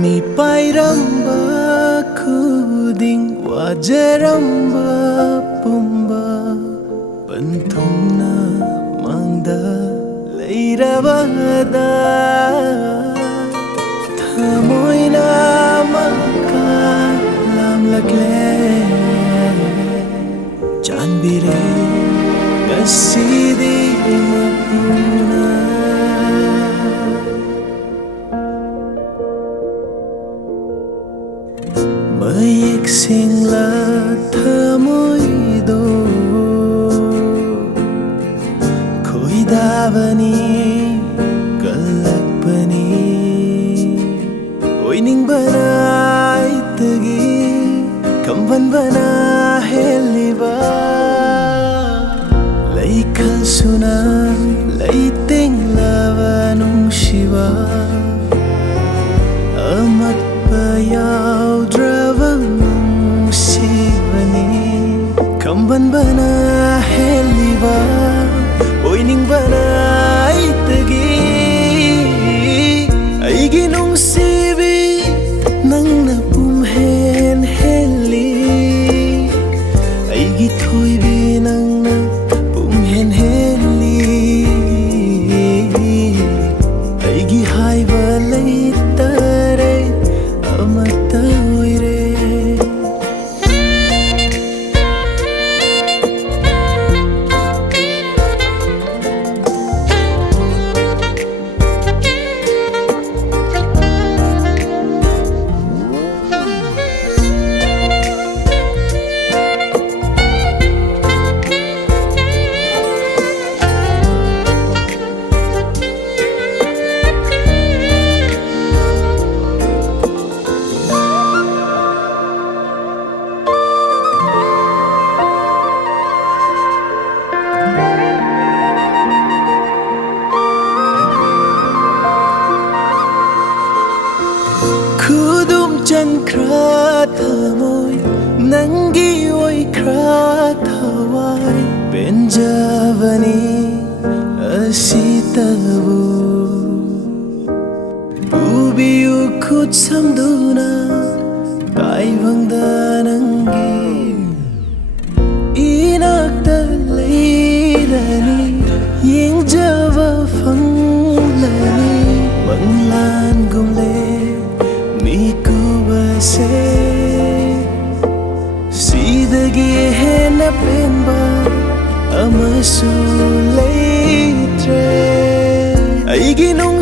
Mi pairamba khuding wajaramba pumba panthumna mangda leirabada thamoina mangka lamlakle chanbire gasidi mapuna mayek singla thamoido khoidavani kalakpani oining banai tagi kamban bana heliba laikal suna laiting lava nung shiva amat payaw drava nung sivani kamban bana heliba oining bana itagi aigi nung sivi nang na pumhen heli aigi thoibi nang na pumhen heli aigi haiba leitare amata oire Khudum chan kra thamoi nangi oi kra thawai benjavani asitabu ubiu khut samduna taivangda nangi inakta leirani yengjava fanglani manglan gumle mikubase sidagi hena pemba amasu leitre aigi nung